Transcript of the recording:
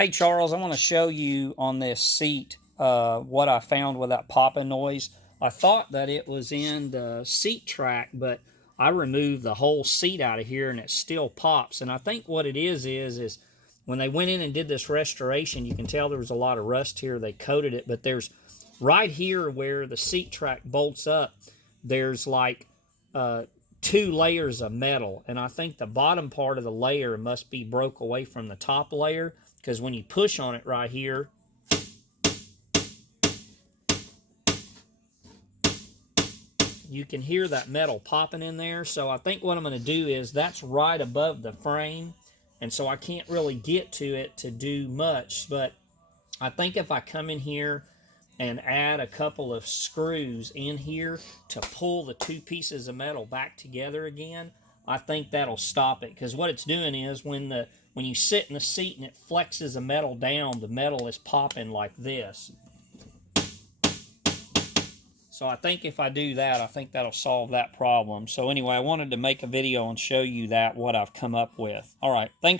Hey Charles, I want to show you on this seat what I found with that popping noise. I thought that it was in the seat track, but I removed the whole seat out of here and it still pops. And I think what it is when they went in and did this restoration, you can tell there was a lot of rust here. They coated it, but there's right here where the seat track bolts up, there's like uh, two layers of metal, and I think the bottom part of the layer must be broke away from the top layer, because when you push on it right here, you can hear that metal popping in there. So I think what I'm going to do is that's right above the frame, and so I can't really get to it to do much, but I think if I come in here and add a couple of screws in here to pull the two pieces of metal back together again, I think that'll stop it. Because what it's doing is when you sit in the seat and it flexes the metal down, the metal is popping like this. So I think if I do that, I think that'll solve that problem. So anyway, I wanted to make a video and show you that, what I've come up with. All right, thanks.